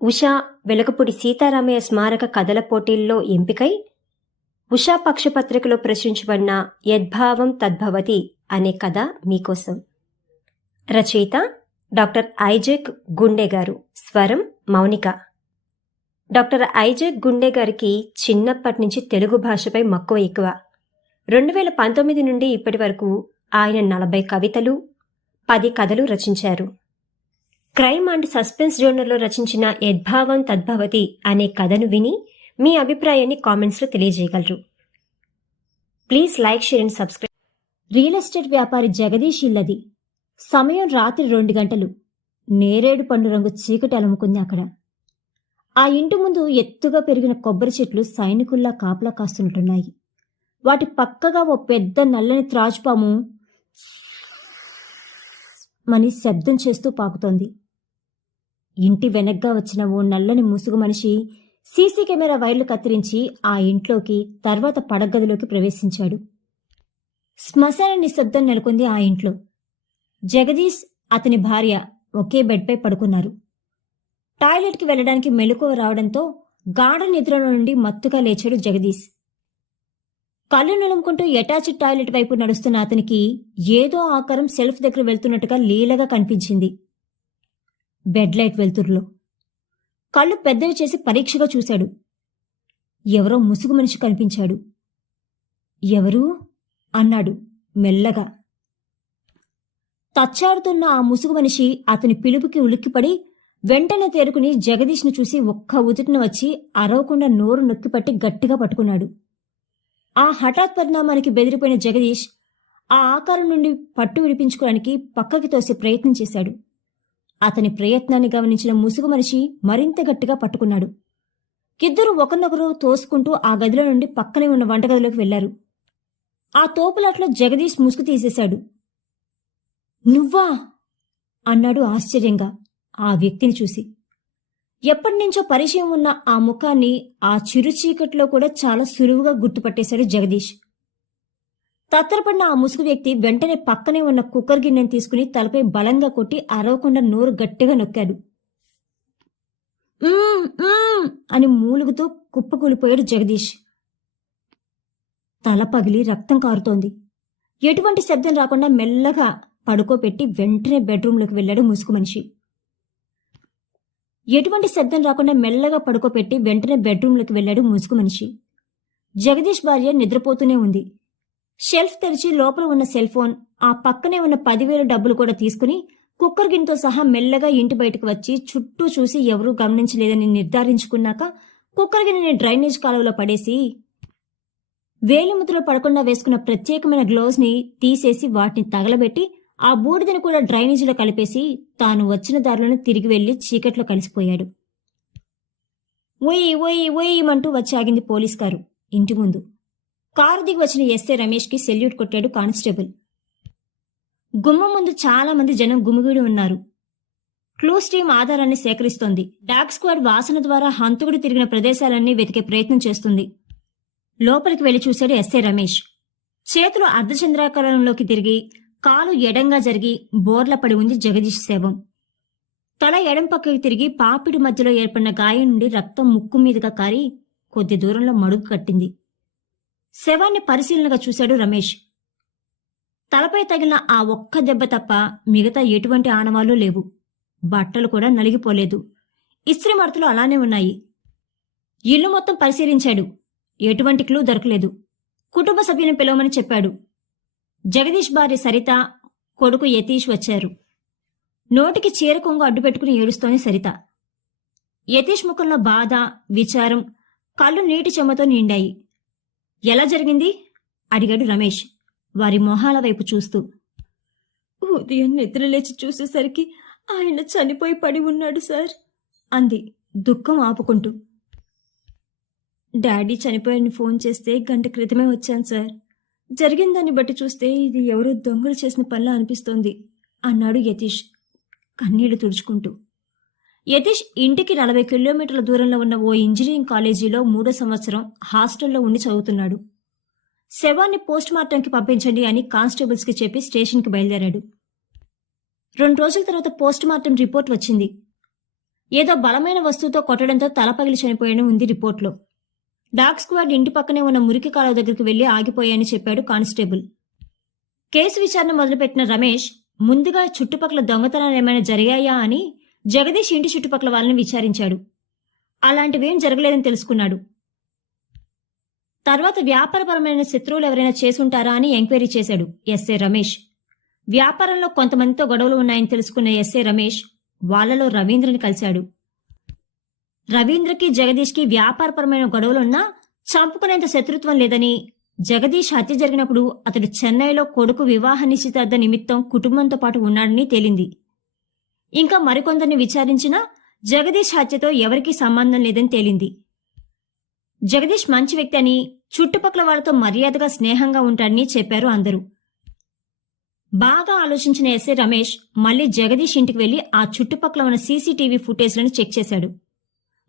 ఉషా వెలగపూడి సీతారామయ్య స్మారక కథల పోటీల్లో ఎంపికై ఉషా పక్షపత్రికలో ప్రచురించబడిన యద్భావం తద్భవతి అనే కథ మీకోసం. రచయిత డాక్టర్ ఐజాక్ గుండే గారు. స్వరం మౌనిక. డాక్టర్ ఐజాక్ గుండే గారికి చిన్నప్పటి నుంచి తెలుగు భాషపై మక్కువ ఎక్కువ. 2019 నుండి ఇప్పటి వరకు ఆయన 40 కవితలు, 10 కథలు రచించారు. క్రైమ్ అండ్ సస్పెన్స్ జోనర్లో రచించిన యద్భావం తద్భవతి అనే కథను విని మీ అభిప్రాయాన్ని కామెంట్స్లో తెలియజేయగలరు. Please like, share and subscribe. Real estate వ్యాపారి జగదీష్ ఇల్లది. సమయం రాత్రి 2 గంటలు. నేరేడు పండు రంగు చీకటి అలుముకుంది అక్కడ. ఆ ఇంటి ముందు ఎత్తుగా పెరిగిన కొబ్బరి చెట్లు సైనికుల్లా కాపలా కాస్తున్నట్టున్నాయి. వాటి పక్కగా ఓ పెద్ద నల్లని త్రాచుపాము మని శబ్దం చేస్తూ పాకుతోంది. ఇంటి వెనగ్గా వచ్చిన ఓ నల్లని ముసుగు మనిషి సీసీ కెమెరా వైర్లు కత్తిరించి ఆ ఇంట్లోకి, తర్వాత పడగదిలోకి ప్రవేశించాడు. శ్మశాన నిశ్శబ్దం నెలకొంది ఆ ఇంట్లో. జగదీష్, అతని భార్య ఒకే బెడ్పై పడుకున్నారు. టాయిలెట్కి వెళ్లడానికి మెలకువ రావడంతో గాఢ నిద్రలో నుండి మత్తుగా లేచాడు జగదీష్. కళ్ళు నిలుముకుంటూ అటాచ్డ్ టాయిలెట్ వైపు నడుస్తున్న అతనికి ఏదో ఆకారం సెల్ఫ్ దగ్గర వెళ్తున్నట్టుగా లీలగా కనిపించింది. బెడ్ లైట్ వెలుతురులో కళ్ళు పెద్దవి చేసి పరీక్షగా చూశాడు. ఎవరో ముసుగు మనిషి కనిపించాడు. ఎవరు అన్నాడు మెల్లగా. తచ్చాడుతున్న ఆ ముసుగు మనిషి అతని పిలుపుకి ఉలిక్కిపడి వెంటనే తేరుకుని జగదీష్ను చూసి ఒక్క ఉదుటిన వచ్చి అరవకుండా నోరు నొక్కిపట్టి గట్టిగా పట్టుకున్నాడు. ఆ హఠాత్ పరిణామానికి బెదిరిపోయిన జగదీష్ ఆ ఆకారం నుండి పట్టు విడిపించుకోవడానికి పక్కకి తోసే ప్రయత్నం చేశాడు. అతని ప్రయత్నాన్ని గమనించిన ముసుగు మనిషి మరింత గట్టిగా పట్టుకున్నాడు. ఇద్దరు ఒకరినొకరు తోసుకుంటూ ఆ గదిలో నుండి పక్కనే ఉన్న వంటగదిలోకి వెళ్లారు. ఆ తోపులాట్లో జగదీష్ ముసుగు తీసేశాడు. నువ్వా అన్నాడు ఆశ్చర్యంగా ఆ వ్యక్తిని చూసి. ఎప్పటినుంచో పరిచయం ఉన్న ఆ ముఖాన్ని ఆ చిరుచీకట్లో కూడా చాలా సులువుగా గుర్తుపట్టేశాడు జగదీష్. తత్తరపడిన ఆ ముసుగు వ్యక్తి వెంటనే పక్కనే ఉన్న కుక్కర్ గిన్నెను తీసుకుని తలపై బలంగా కొట్టి అరవకుండా నోరు గట్టిగా నొక్కాడు. అని మూలుగుతూ కుప్పకూలిపోయాడు జగదీష్. తల పగిలి రక్తం కారుతోంది. ఎటువంటి శబ్దం రాకుండా మెల్లగా పడుకోపెట్టి వెంటనే బెడ్రూంలోకి వెళ్లాడు ముసుగు మనిషి. జగదీష్ భార్య నిద్రపోతూనే ఉంది. షెల్ఫ్ తెరిచి లోపల ఉన్న సెల్ ఫోన్, ఆ పక్కనే ఉన్న 10,000 డబ్బులు కూడా తీసుకుని కుక్కర్ గిన్నెతో సహా మెల్లగా ఇంటి బయటకు వచ్చి చుట్టూ చూసి ఎవరూ గమనించలేదని నిర్ధారించుకున్నాక కుక్కర్ గిన్నెని డ్రైనేజ్ కాలువలో పడేసి వేలిముద్రలో పడకుండా వేసుకున్న ప్రత్యేకమైన గ్లోవ్స్ ని తీసేసి వాటిని తగలబెట్టి ఆ బూడిదని కూడా డ్రైనేజీలో కలిపేసి తాను వచ్చిన దారిలోనే తిరిగి వెళ్లి చీకట్లో కలిసిపోయాడు. ఓయ్ ఓయ్ ఓయ్యమంటూ వచ్చి ఆగింది పోలీస్ కారు ఇంటి ముందు. కారు దిగి వచ్చిన ఎస్ఐ రమేష్కి సెల్యూట్ కొట్టాడు కానిస్టేబుల్. గుమ్మం ముందు చాలా మంది జనం గుమిగూడి ఉన్నారు. క్లూస్ టీం ఆధారాన్ని సేకరిస్తోంది. డాగ్ స్క్వాడ్ వాసన ద్వారా హంతకుడు తిరిగిన ప్రదేశాలన్నీ వెతికే ప్రయత్నం చేస్తుంది. లోపలికి వెళ్లి చూశాడు ఎస్ఐ రమేష్. చేతులు అర్ధచంద్రాకారంలోకి తిరిగి, కాలు ఎడంగా జరిగి బోర్లపడి ఉంది జగదీష్ శవం. తల ఎడం పక్కకి తిరిగి పాపిడి మధ్యలో ఏర్పడిన గాయం నుండి రక్తం ముక్కు మీదుగా కారి కొద్ది దూరంలో మడుగు కట్టింది. శవాన్ని పరిశీలనగా చూశాడు రమేష్. తలపై తగిలిన ఆ ఒక్క దెబ్బ తప్ప మిగతా ఎటువంటి ఆనవాళ్లు లేవు. బట్టలు కూడా నలిగిపోలేదు. ఇస్త్రీ మడతలు అలానే ఉన్నాయి. ఇల్లు మొత్తం పరిశీలించాడు. ఎటువంటి క్లూ దొరకలేదు. కుటుంబ సభ్యులను పిలవమని చెప్పాడు. జగదీష్ భార్య సరిత, కొడుకు యతీష్ వచ్చారు. నోటికి చీర కొంగు అడ్డుపెట్టుకుని ఏడుస్తోంది సరిత. యతీష్ ముఖంలో బాధ, విచారం, కళ్ళు నీటి చెమ్మతో నిండాయి. ఎలా జరిగింది అడిగాడు రమేష్ వారి మొహాల వైపు చూస్తూ. ఉదయం నిద్రలేచి చూసేసరికి ఆయన చనిపోయి పడి ఉన్నాడు సార్ అంది దుఃఖం ఆపుకుంటూ. డాడీ చనిపోయారని ఫోన్ చేస్తే 1 గంట క్రితమే వచ్చాను సార్. జరిగిందాన్ని బట్టి చూస్తే ఇది ఎవరో దొంగలు చేసిన పనిలా అనిపిస్తోంది అన్నాడు యతీష్ కన్నీళ్లు తుడుచుకుంటూ. యతీష్ ఇంటికి 40 కిలోమీటర్ల దూరంలో ఉన్న ఓ ఇంజనీరింగ్ కాలేజీలో 3వ సంవత్సరం హాస్టల్లో ఉండి చదువుతున్నాడు. శవాన్ని పోస్ట్మార్టంకి పంపించండి అని కానిస్టేబుల్స్కి చెప్పి స్టేషన్కి బయలుదేరాడు. 2 రోజుల తర్వాత పోస్ట్మార్టం రిపోర్ట్ వచ్చింది. ఏదో బలమైన వస్తువుతో కొట్టడంతో తల పగిలి చనిపోయాడని ఉంది రిపోర్ట్లో. డాగ్ స్క్వాడ్ ఇంటి పక్కనే ఉన్న మురికి కాలువ దగ్గరికి వెళ్లి ఆగిపోయాయని చెప్పాడు కానిస్టేబుల్. కేసు విచారణ మొదలుపెట్టిన రమేష్ ముందుగా చుట్టుపక్కల దొంగతనాలు ఏమైనా జరిగాయా అని జగదీష్ ఇంటి చుట్టుపక్కల వాళ్ళని విచారించాడు. అలాంటివేం జరగలేదని తెలుసుకున్నాడు. తర్వాత వ్యాపారపరమైన శత్రువులు ఎవరైనా చేసుంటారా అని ఎంక్వైరీ చేశాడు ఎస్ఐ రమేష్. వ్యాపారంలో కొంతమందితో గొడవలు ఉన్నాయని తెలుసుకున్న ఎస్ఐ రమేష్ వాళ్లలో రవీంద్రని కలిశాడు. రవీంద్రకి జగదీష్కి వ్యాపారపరమైన గొడవలున్నా చంపుకునేంత శత్రుత్వం లేదని, జగదీష్ హత్య జరిగినప్పుడు అతడు చెన్నైలో కొడుకు వివాహ నిశ్చితార్థ నిమిత్తం కుటుంబంతో పాటు ఉన్నాడని తేలింది. ఇంకా మరికొందరిని విచారించినా జగదీష్ హత్యతో ఎవరికీ సంబంధం లేదని తేలింది. జగదీష్ మంచి వ్యక్తి అని, చుట్టుపక్కల వాళ్లతో మర్యాదగా స్నేహంగా ఉంటాడని చెప్పారు అందరూ. బాగా ఆలోచించిన ఎస్ఐ రమేష్ మళ్లీ జగదీష్ ఇంటికి వెళ్లి ఆ చుట్టుపక్కల ఉన్న సీసీటీవీ ఫుటేజ్లను చెక్ చేశాడు.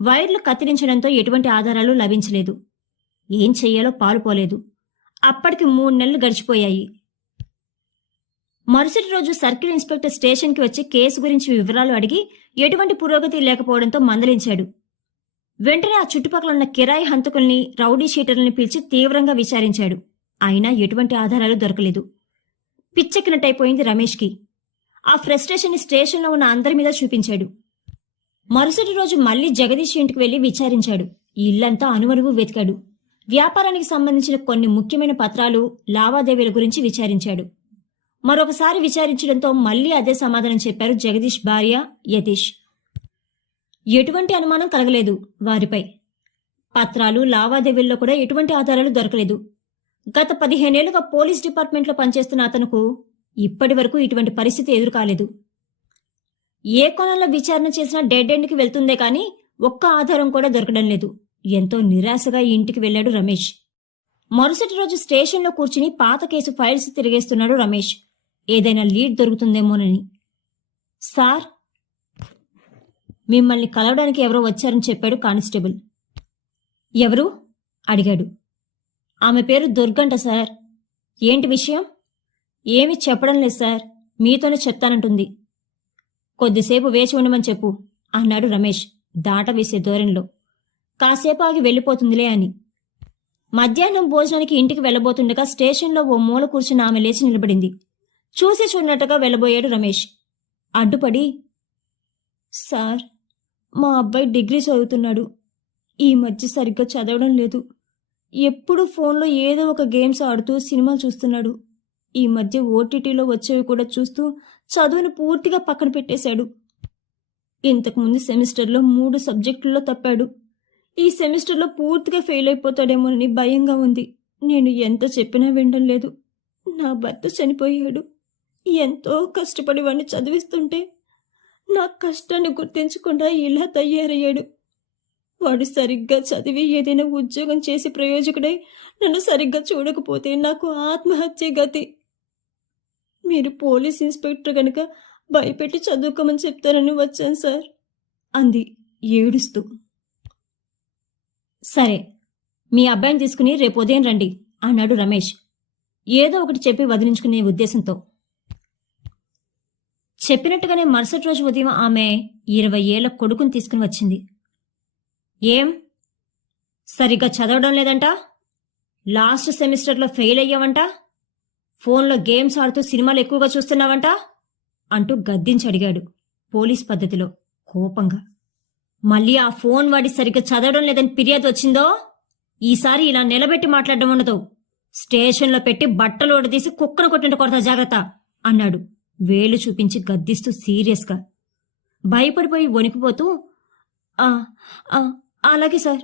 వైర్లు కత్తిరించడంతో ఎటువంటి ఆధారాలు లభించలేదు. ఏం చెయ్యాలో పాలుపోలేదు. అప్పటికి 3 నెలలు గడిచిపోయాయి. మరుసటి రోజు సర్కిల్ ఇన్స్పెక్టర్ స్టేషన్కి వచ్చి కేసు గురించి వివరాలు అడిగి ఎటువంటి పురోగతి లేకపోవడంతో మందలించాడు. వెంటనే ఆ చుట్టుపక్కల ఉన్న కిరాయి హంతకుల్ని, రౌడీ షీటర్లని పిలిచి తీవ్రంగా విచారించాడు. అయినా ఎటువంటి ఆధారాలు దొరకలేదు. పిచ్చెక్కినట్టయిపోయింది రమేష్కి. ఆ ఫ్రస్ట్రేషన్ని స్టేషన్లో ఉన్న అందరి మీద చూపించాడు. మరుసటి రోజు మళ్లీ జగదీష్ ఇంటికి వెళ్లి విచారించాడు. ఇల్లంతా అనువనువు వెతికాడు. వ్యాపారానికి సంబంధించిన కొన్ని ముఖ్యమైన పత్రాలు, లావాదేవీల గురించి విచారించాడు. మరొకసారి విచారించడంతో మళ్లీ అదే సమాధానం చెప్పారు జగదీష్ భార్య యతీష్. ఎటువంటి అనుమానం కలగలేదు వారిపై. పత్రాలు, లావాదేవీల్లో కూడా ఎటువంటి ఆధారాలు దొరకలేదు. గత 15 ఏళ్లుగా పోలీస్ డిపార్ట్మెంట్లో పనిచేస్తున్న అతనుకు ఇప్పటి వరకు ఇటువంటి పరిస్థితి ఎదురుకాలేదు. ఏ కోణంలో విచారణ చేసినా డెడ్ ఎండ్కి వెళ్తుందే కానీ ఒక్క ఆధారం కూడా దొరకడం లేదు. ఎంతో నిరాశగా ఇంటికి వెళ్లాడు రమేష్. మరుసటి రోజు స్టేషన్లో కూర్చుని పాత కేసు ఫైల్స్ తిరిగేస్తున్నాడు రమేష్. ఏదైనా లీడ్ దొరుకుతుందేమోనని. సార్, మిమ్మల్ని కలవడానికి ఎవరో వచ్చారని చెప్పాడు కానిస్టేబుల్. ఎవరు? అడిగాడు. ఆమె పేరు దుర్గంట సార్. ఏంటి విషయం? ఏమీ చెప్పడం లేదు సార్, మీతోనే చెప్తానంటుంది. కొద్దిసేపు వేచి ఉండమని చెప్పు అన్నాడు రమేష్ దాట వేసే ధోరణిలో. కాసేపు ఆగి వెళ్ళిపోతుందిలే అని. మధ్యాహ్నం భోజనానికి ఇంటికి వెళ్లబోతుండగా స్టేషన్లో ఓ మూల కూర్చుని ఆమె లేచి నిలబడింది. చూసి చూడనట్టుగా వెళ్లబోయాడు రమేష్. అడ్డుపడి, సార్, మా అబ్బాయి డిగ్రీ చదువుతున్నాడు. ఈ మధ్య సరిగ్గా చదవడం లేదు. ఎప్పుడూ ఫోన్లో ఏదో ఒక గేమ్స్ ఆడుతూ సినిమాలు చూస్తున్నాడు. ఈ మధ్య ఓటీటీలో వచ్చేవి కూడా చూస్తూ చదువును పూర్తిగా పక్కన పెట్టేశాడు. ఇంతకుముందు సెమిస్టర్లో 3 సబ్జెక్టుల్లో తప్పాడు. ఈ సెమిస్టర్లో పూర్తిగా ఫెయిల్ అయిపోతాడేమోనని భయంగా ఉంది. నేను ఎంత చెప్పినా వినడం లేదు. నా భర్త చనిపోయాడు. ఎంతో కష్టపడి వాడిని చదివిస్తుంటే నా కష్టాన్ని గుర్తించకుండా ఇలా తయారయ్యాడు. వాడు సరిగ్గా చదివి ఏదైనా ఉద్యోగం చేసి ప్రయోజకుడై నన్ను సరిగ్గా చూడకపోతే నాకు ఆత్మహత్య గతి. మీరు పోలీస్ ఇన్స్పెక్టర్ గనుక భయపెట్టి చదువుకోమని చెప్తారని వచ్చాను సార్ అంది ఏడుస్తూ. సరే, మీ అబ్బాయిని తీసుకుని రేపు ఉదయం రండి అన్నాడు రమేష్ ఏదో ఒకటి చెప్పి వదిలించుకునే ఉద్దేశంతో. చెప్పినట్టుగానే మరుసటి రోజు ఉదయం ఆమె 20 ఏళ్ల కొడుకుని తీసుకుని వచ్చింది. ఏం, సరిగ్గా చదవడం లేదంట? లాస్ట్ సెమిస్టర్లో ఫెయిల్ అయ్యావంట? ఫోన్లో గేమ్స్ ఆడుతూ సినిమాలు ఎక్కువగా చూస్తున్నావంట అంటూ గద్దించి అడిగాడు పోలీస్ పద్ధతిలో కోపంగా. మళ్ళీ ఆ ఫోన్ వాడి సరిగ్గా చదవడం లేదని ఫిర్యాదు వచ్చిందో ఈసారి ఇలా నిలబెట్టి మాట్లాడడం ఉండదు. స్టేషన్లో పెట్టి బట్టలు ఓడదీసి కుక్కను కొట్టినట్టు కొడతా జాగ్రత్త అన్నాడు వేలు చూపించి గద్దిస్తూ సీరియస్గా. భయపడిపోయి వణికిపోతూ అలాగే సార్,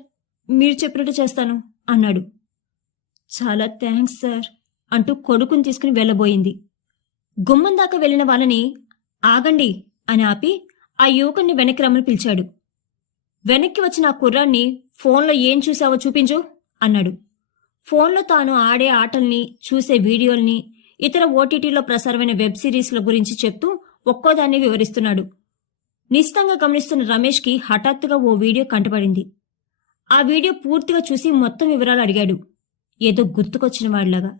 మీరు చెప్పినట్టు చేస్తాను అన్నాడు. చాలా థ్యాంక్స్ సార్ అంటూ కొడుకుని తీసుకుని వెళ్ళబోయింది. గుమ్మం దాకా వెళ్లిన వాళ్ళని ఆగండి అని ఆపి ఆ యువకుణ్ణి వెనక్కి రమ్మని పిలిచాడు. వెనక్కి వచ్చిన ఆ కుర్రాన్ని ఫోన్లో ఏం చూశావో చూపించు అన్నాడు. ఫోన్లో తాను ఆడే ఆటల్ని, చూసే వీడియోల్ని, ఇతర ఓటీటీలో ప్రసారమైన వెబ్ సిరీస్ల గురించి చెప్తూ ఒక్కోదాన్ని వివరిస్తున్నాడు. నిశితంగా గమనిస్తున్న రమేష్కి హఠాత్తుగా ఓ వీడియో కంటపడింది. ఆ వీడియో పూర్తిగా చూసి మొత్తం వివరాలు అడిగాడు ఏదో గుర్తుకొచ్చిన వాడిలాగా.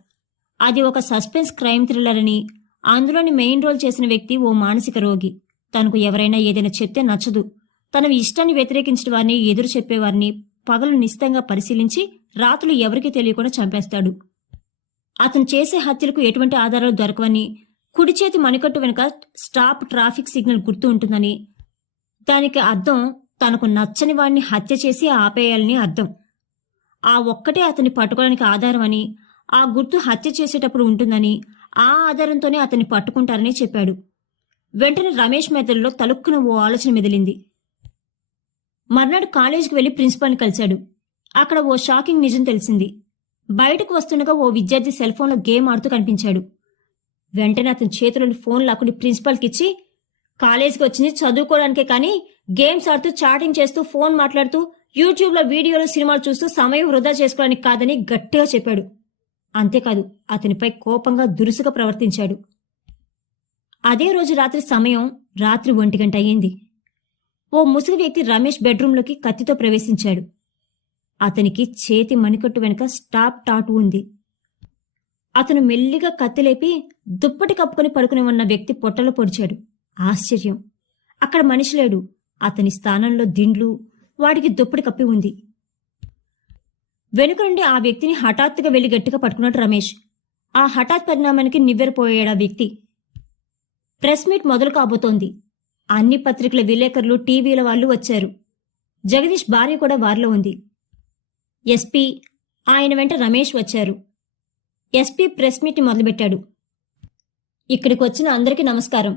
అది ఒక సస్పెన్స్ క్రైమ్ థ్రిల్లర్ అని, అందులోని మెయిన్ రోల్ చేసిన వ్యక్తి ఓ మానసిక రోగి. తనకు ఎవరైనా ఏదైనా చెప్తే నచ్చదు, తన ఇష్టాన్ని వ్యతిరేకించిన వారిని, ఎదురు చెప్పేవారిని పగలు నిశితంగా పరిశీలించి రాత్రులు ఎవరికీ తెలియకుండా చంపేస్తాడు. అతను చేసే హత్యలకు ఎటువంటి ఆధారాలు దొరకవని, కుడి చేతి మణికట్టు వెనుక స్టాప్ ట్రాఫిక్ సిగ్నల్ గుర్తు ఉంటుందని, దానికి అర్థం తనకు నచ్చని వాడిని హత్య చేసి ఆపేయాలని అర్థం. ఆ ఒక్కటే అతన్ని పట్టుకోవడానికి ఆధారం అని, ఆ గుర్తు హత్య చేసేటప్పుడు ఉంటుందని, ఆ ఆధారంతోనే అతన్ని పట్టుకుంటారని చెప్పాడు. వెంటనే రమేష్ మెదడులో తలుక్కున ఓ ఆలోచన మెదిలింది. మర్నాడు కాలేజీకి వెళ్లి ప్రిన్సిపాల్ని కలిశాడు. అక్కడ ఓ షాకింగ్ నిజం తెలిసింది. బయటకు వస్తుండగా ఓ విద్యార్థి సెల్ ఫోన్లో గేమ్ ఆడుతూ కనిపించాడు. వెంటనే అతని చేతిలోని ఫోన్ లాక్కుని ప్రిన్సిపాల్కిచ్చి, కాలేజీకి వచ్చింది చదువుకోవడానికే కానీ గేమ్స్ ఆడుతూ, చాటింగ్ చేస్తూ, ఫోన్ మాట్లాడుతూ, యూట్యూబ్లో వీడియోలు, సినిమాలు చూస్తూ సమయం వృధా చేసుకోవడానికి కాదని గట్టిగా చెప్పాడు. అంతేకాదు, అతనిపై కోపంగా దురుసుగా ప్రవర్తించాడు. అదే రోజు రాత్రి 1 గంట అయ్యింది. ఓ ముసుగు వ్యక్తి రమేష్ బెడ్రూంలోకి కత్తితో ప్రవేశించాడు. అతనికి చేతి మణికట్టు వెనుక స్టాప్ టాటూ ఉంది. అతను మెల్లిగా కత్తిలేపి దుప్పటి కప్పుకొని పడుకుని ఉన్న వ్యక్తి పొట్టలో పొడిచాడు. ఆశ్చర్యం! అక్కడ మనిషి లేడు. అతని స్థానంలో దిండ్లు, వాడికి దుప్పటి కప్పి ఉంది. వెనుక నుండి ఆ వ్యక్తిని హఠాత్తుగా వెళ్లి గట్టిగా పట్టుకున్నాడు రమేష్. ఆ హఠాత్ పరిణామానికి నివ్వెరపోయాడు ఆ వ్యక్తి. ప్రెస్ మీట్ మొదలు కాబోతోంది. అన్ని పత్రికల విలేకరులు, టీవీల వాళ్ళు వచ్చారు. జగదీష్ భార్య కూడా వారిలో ఉంది. ఎస్పీ, ఆయన వెంట రమేష్ వచ్చారు. ఎస్పీ ప్రెస్ మీట్ని మొదలుపెట్టాడు. ఇక్కడికి వచ్చిన అందరికీ నమస్కారం.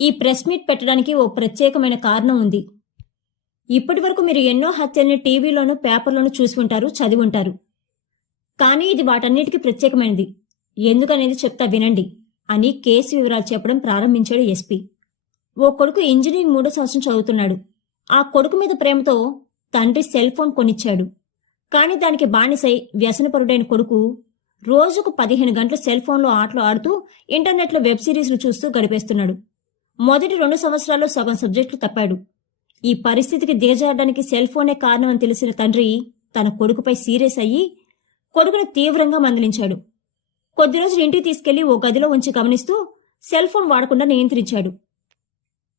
ఈ ప్రెస్ మీట్ పెట్టడానికి ఓ ప్రత్యేకమైన కారణం ఉంది. ఇప్పటి వరకు మీరు ఎన్నో హత్యల్ని టీవీలోనూ, పేపర్లోనూ చూసి ఉంటారు, చదివి ఉంటారు. కానీ ఇది వాటన్నిటికీ ప్రత్యేకమైనది. ఎందుకనేది చెప్తా వినండి అని కేసు వివరాలు చెప్పడం ప్రారంభించాడు ఎస్పీ. ఓ కొడుకు ఇంజనీరింగ్ 3వ సంవత్సరం చదువుతున్నాడు. ఆ కొడుకు మీద ప్రేమతో తండ్రి సెల్ ఫోన్ కొనిచ్చాడు. కానీ దానికి బానిసై వ్యసనపరుడైన కొడుకు రోజుకు 15 గంటలు సెల్ ఫోన్లో ఆటలు ఆడుతూ, ఇంటర్నెట్లో వెబ్ సిరీస్లు చూస్తూ గడిపేస్తున్నాడు. మొదటి 2 సంవత్సరాల్లో సగం సబ్జెక్టులు తప్పాడు. ఈ పరిస్థితికి దిగజారడానికి సెల్ ఫోనే కారణమని తెలిసిన తండ్రి తన కొడుకుపై సీరియస్ అయ్యి కొడుకును తీవ్రంగా మందలించాడు. కొద్ది రోజులు ఇంటికి తీసుకెళ్లి ఓ గదిలో ఉంచి గమనిస్తూ సెల్ ఫోన్ వాడకుండా నియంత్రించాడు.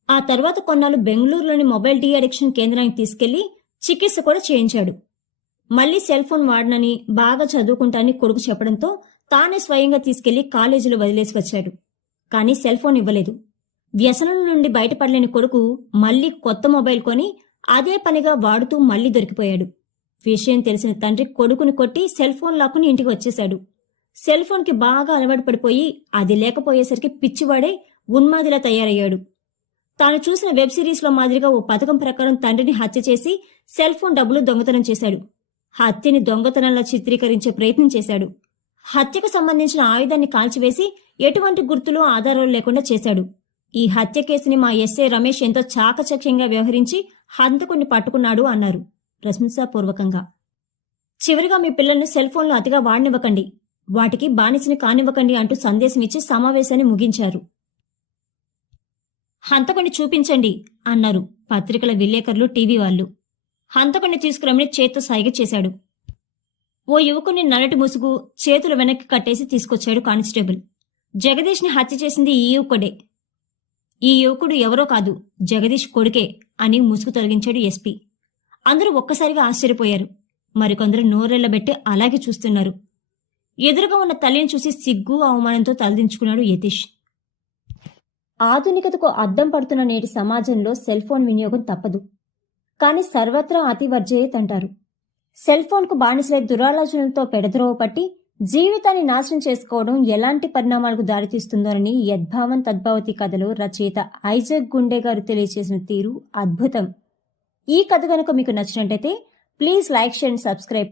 ఆ తర్వాత కొన్నాళ్ళు బెంగళూరులోని మొబైల్ డీ అడిక్షన్ కేంద్రానికి తీసుకెళ్లి చికిత్స కూడా చేయించాడు. మళ్లీ సెల్ ఫోన్ వాడనని, బాగా చదువుకుంటానని కొడుకు చెప్పడంతో తానే స్వయంగా తీసుకెళ్లి కాలేజీలో వదిలేసి వచ్చాడు. కానీ సెల్ ఫోన్ ఇవ్వలేదు. వ్యసనం నుండి బయటపడలేని కొడుకు మళ్లీ కొత్త మొబైల్ కొని అదే పనిగా వాడుతూ మళ్లీ దొరికిపోయాడు. విషయం తెలిసిన తండ్రి కొడుకుని కొట్టి సెల్ ఫోన్ లాక్కుని ఇంటికి వచ్చేశాడు. సెల్ ఫోన్కి బాగా అలవాటు పడిపోయి అది లేకపోయేసరికి పిచ్చివాడే ఉన్మాదిలా తయారయ్యాడు. తాను చూసిన వెబ్ సిరీస్లో మాదిరిగా ఓ పథకం ప్రకారం తండ్రిని హత్య చేసి సెల్ ఫోన్ డబ్బులు దొంగతనం చేశాడు. హత్యని దొంగతనంలా చిత్రీకరించే ప్రయత్నం చేశాడు. హత్యకు సంబంధించిన ఆయుధాన్ని కాల్చివేసి ఎటువంటి గుర్తులు, ఆధారాలు లేకుండా చేశాడు. ఈ హత్య కేసుని మా ఎస్ఐ రమేష్ ఎంతో చాకచక్యంగా వ్యవహరించి హంతకుణ్ణి పట్టుకున్నాడు అన్నారు ప్రశంసాపూర్వకంగా. చివరిగా మీ పిల్లల్ని సెల్ ఫోన్లో అతిగా వాడనివ్వకండి, వాటికి బానిసని కానివ్వకండి అంటూ సందేశం ఇచ్చి సమావేశాన్ని ముగించారు. హంతకుణ్ణి చూపించండి అన్నారు పత్రికల విలేకరులు, టీవీ వాళ్ళు. హంతకుణ్ణి తీసుకురమని చేత్తో సైగ చేశాడు. ఓ యువకుని నల్లటి ముసుగు, చేతులు వెనక్కి కట్టేసి తీసుకొచ్చాడు కానిస్టేబుల్. జగదీష్ని హత్య చేసింది ఈ యువకుడే. ఈ యువకుడు ఎవరో కాదు, జగదీష్ కొడుకే అని ముసుగు తొలగించాడు ఎస్పీ. అందరూ ఒక్కసారిగా ఆశ్చర్యపోయారు. మరికొందరు నోరెళ్లబెట్టి అలాగే చూస్తున్నారు. ఎదురుగా ఉన్న తల్లిని చూసి సిగ్గు, అవమానంతో తలదించుకున్నాడు యతీష్. ఆధునికతకు అద్దం పడుతున్న నేటి సమాజంలో సెల్ ఫోన్ వినియోగం తప్పదు. కానీ సర్వత్రా అతి వర్జయేత్ అంటారు. సెల్ ఫోన్కు బానిసలై దురాలోచనలతో పెడద్రోవ పట్టి జీవితాన్ని నాశనం చేసుకోవడం ఎలాంటి పరిణామాలకు దారితీస్తుందోనని యద్భావం తద్భావతి కథలో రచయిత ఐజాక్ గుండే గారు తెలియజేసిన తీరు అద్భుతం. ఈ కథ గనుక మీకు నచ్చినట్టయితే please like, share and subscribe.